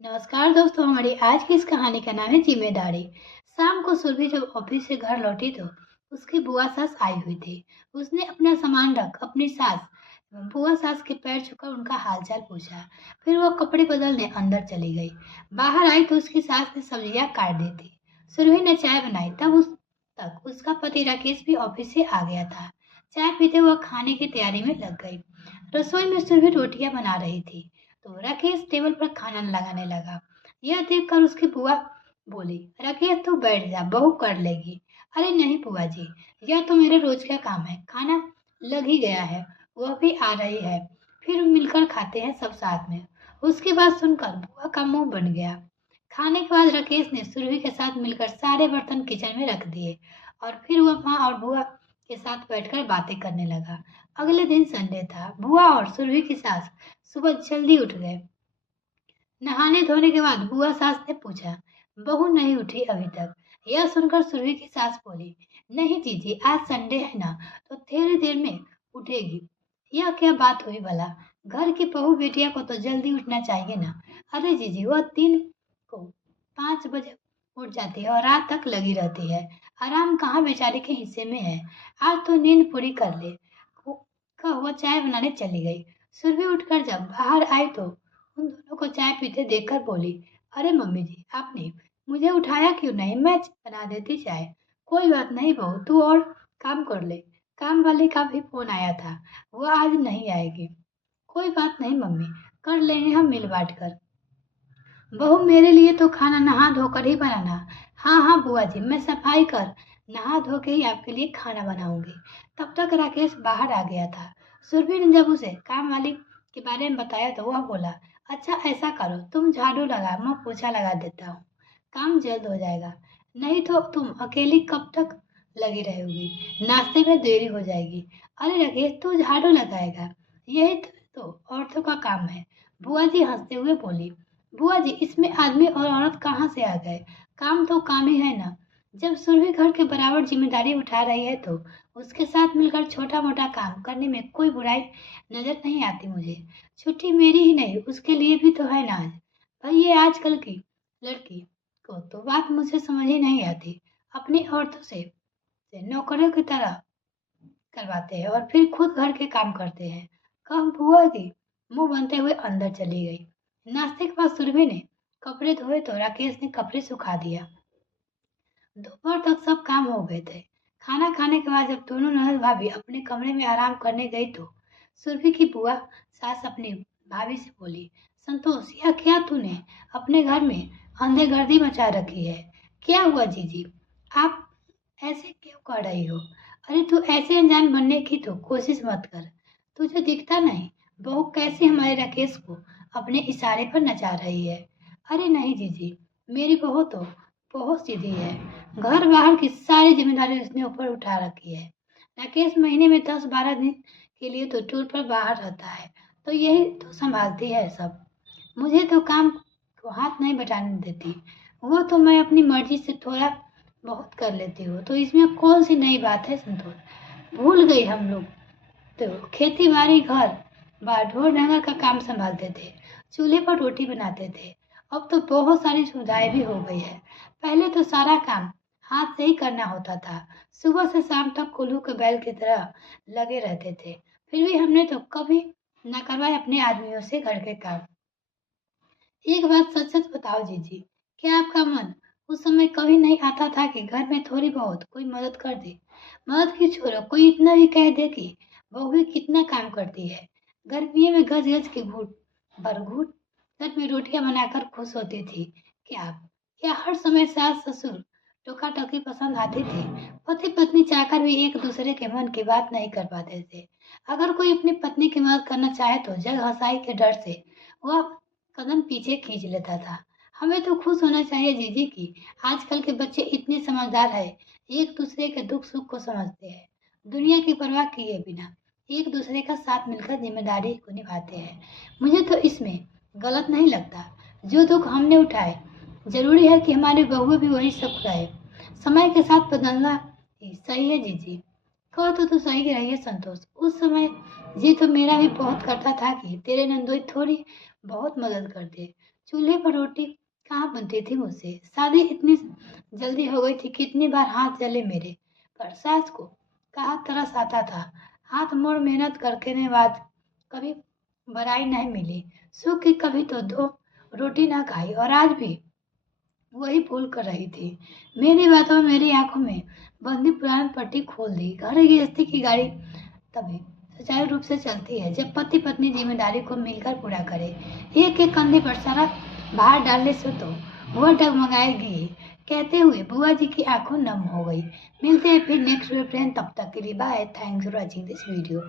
नमस्कार दोस्तों, हमारी आज की इस कहानी का नाम है जिम्मेदारी। शाम को सुरभि जब ऑफिस से घर लौटी तो उसकी बुआ सास आई हुई थी। उसने अपना सामान रख अपनी बुआ सास के पैर छूकर उनका हालचाल पूछा। फिर वो कपड़े बदलने अंदर चली गई। बाहर आई तो उसकी सास ने सब्जियां काट दी थी। सुरभि ने चाय बनाई। तब उस तक उसका पति राकेश भी ऑफिस से आ गया था। चाय पीते वह खाने की तैयारी में लग गई। रसोई में सुरभि रोटियां बना रही थी तो राकेश टेबल पर खाना लगाने लगा। यह देखकर उसकी बुआ बोली, राकेश तू बैठ जा, बहू कर लेगी। अरे नहीं बुआ जी, यह तो मेरे रोज का काम है। खाना लग ही गया है, वह भी आ रही है, फिर मिलकर खाते हैं सब साथ में। उसकी बात सुनकर बुआ का मुंह बन गया। खाने के बाद राकेश ने सुरभि के साथ मिलकर सारे बर्तन किचन में रख दिए और फिर वह माँ और बुआ के साथ बैठकर बातें करने लगा। अगले दिन संडे था। बुआ और सुरभि की सास सुबह जल्दी उठ गए। नहाने धोने के बाद बुआ सास ने पूछा, बहू नहीं उठी अभी तक? यह सुनकर सुरभि की सास बोली, नहीं जीजी, आज संडे है ना, तो थोड़ी देर में उठेगी। यह क्या बात हुई भला? घर की बहू बेटिया को तो जल्दी उठना चाहिए ना। अरे जीजी, वह 5 बजे उठ जाती है और रात तक लगी रहती है। आराम कहाँ बेचारे के हिस्से में है। आज तो नींद पूरी कर ले। वह चाय बनाने चली गई। सुरभि उठकर जब बाहर आई तो उन दोनों को चाय पीते देखकर बोली, अरे मम्मी जी, आपने मुझे उठाया क्यों नहीं? मैं बना देती चाय। कोई बात नहीं बहू, तू और काम कर ले। काम वाली का भी फोन आया था, वह आज नहीं आएगी। कोई बात नहीं मम्मी, कर लेंगे हम मिल बांट कर। बहू मेरे लिए तो खाना नहा धोकर ही बनाना। हाँ हाँ बुआ जी, मैं सफाई कर नहा धो के ही आपके लिए खाना बनाऊंगी। तब तक राकेश बाहर आ गया था। सुरभि ने जब उसे काम वाली के बारे में बताया तो वह बोला, अच्छा ऐसा करो, तुम झाड़ू लगा, मैं पोछा लगा देता हूँ, काम जल्द हो जाएगा। नहीं तो तुम अकेली कब तक लगी रहोगी, नाश्ते में देरी हो जाएगी। अरे राकेश, तू झाड़ू लगाएगा, यही तो औरतों का काम है। बुआ जी हंसते हुए बोली, बुआ जी, इसमें आदमी और औरत कहाँ से आ गए? काम तो काम ही है ना। जब सुरभि घर के बराबर जिम्मेदारी उठा रही है तो उसके साथ मिलकर छोटा मोटा काम करने में कोई बुराई नजर नहीं आती मुझे। छुट्टी मेरी ही नहीं, उसके लिए भी तो है ना आज। भाई ये आजकल की लड़की को तो बात मुझे समझ ही नहीं आती। अपनी औरतों से नौकरों की तरह करवाते हैं और फिर खुद घर के काम करते हैं। कब बुआ की मुंह बनते हुए अंदर चली गई। नाश्ते के बाद सुरभि ने कपड़े धोए तो राकेश ने कपड़े सुखा दिया। दोपहर तक सब काम हो गए थे। खाना खाने के बाद जब दोनों ननद भाभी अपने कमरे में आराम करने गई तो सुरभि की बुआ सास अपनी भाभी से बोली, संतोष, यह क्या तूने अपने घर में अंधेगर्दी मचा रखी है? क्या हुआ जीजी, आप ऐसे क्यों कर रही हो? अरे तू ऐसे अनजान बनने की तो कोशिश मत कर। तुझे दिखता नहीं बहू कैसे हमारे राकेश को अपने इशारे पर नचा रही है? अरे नहीं जीजी, मेरी बहू तो बहुत सीधी है। घर बाहर की सारी जिम्मेदारी उसने ऊपर उठा रखी है। राकेश महीने में 10-12 दिन के लिए तो टूर पर बाहर रहता है, तो यही तो संभालती है सब। मुझे तो काम को हाथ नहीं बटाने देती। वो तो मैं अपनी मर्जी से थोड़ा बहुत कर लेती हूँ, तो इसमें कौन सी नई बात है संतोष? भूल गई हम लोग तो खेती बाड़ी घर बार ढोर डंगर का काम संभालते थे, चूल्हे पर रोटी बनाते थे। अब तो बहुत सारी सुविधाएं भी हो गई है। पहले तो सारा काम हाथ से ही करना होता था। सुबह से शाम तक कोल्हू के बैल की तरह लगे रहते थे। फिर भी हमने तो कभी न करवाए अपने आदमियों से घर के काम। एक बात सच सच बताओ जीजी, क्या आपका मन उस समय कभी नहीं आता था कि घर में थोड़ी बहुत कोई मदद कर दे? मदद की छोड़ो, कोई इतना भी कह दे कि बहू भी कितना काम करती है। गर्मियों में गज गज के घूट भर घूट घर में रोटियां बनाकर खुश होती थी। क्या हर समय सास ससुर टोका टोकी पसंद आती थी? पति पत्नी चाहकर भी एक दूसरे के मन की बात नहीं कर पाते थे। अगर कोई अपनी पत्नी की मदद करना चाहे तो जग हंसाई के डर से वह कदम पीछे खींच लेता था। हमें तो खुश होना चाहिए जीजी कि आजकल के बच्चे इतने समझदार है, एक दूसरे के दुख सुख को समझते हैं, दुनिया की परवाह किए बिना एक दूसरे का साथ मिलकर जिम्मेदारी को निभाते हैं। मुझे तो इसमें गलत नहीं लगता। जो दुख हमने उठाए, जरूरी है कि हमारी बहू भी वही सब उठाए। समय के साथ बदलना ही सही है जीजी। कहो तो सही रही है संतोष। उस समय जी तो मेरा भी बहुत करता था कि तेरे नंदोई थोड़ी बहुत मदद कर दे। चूल्हे पर रोटी कहाँ बनती थी मुझसे। शादी इतनी जल्दी हो गई थी कि इतनी बार हाथ जले मेरे। पर सास को कहा तरस आता था। हाथ मोड़ मेहनत करके ने बाद कभी बड़ाई नहीं मिली। सुख की कभी तो दो रोटी ना खाई और आज भी वही भूल कर रही थी। मेरी बातों में मेरी आंखों में बंदी पुरानी पट्टी खोल दी। घर गृहस्थी की गाड़ी तभी सुचारू रूप से चलती है जब पति पत्नी जिम्मेदारी को मिलकर पूरा करे। एक एक कंधे पर सारा भार डालने से तो वह डगमगाएगी। कहते हुए बुआ जी की आंखों नम हो गई। मिलते हैं फिर नेक्स्ट फ्रेंड, तब तक के लिए bye. Thanks for watching this video.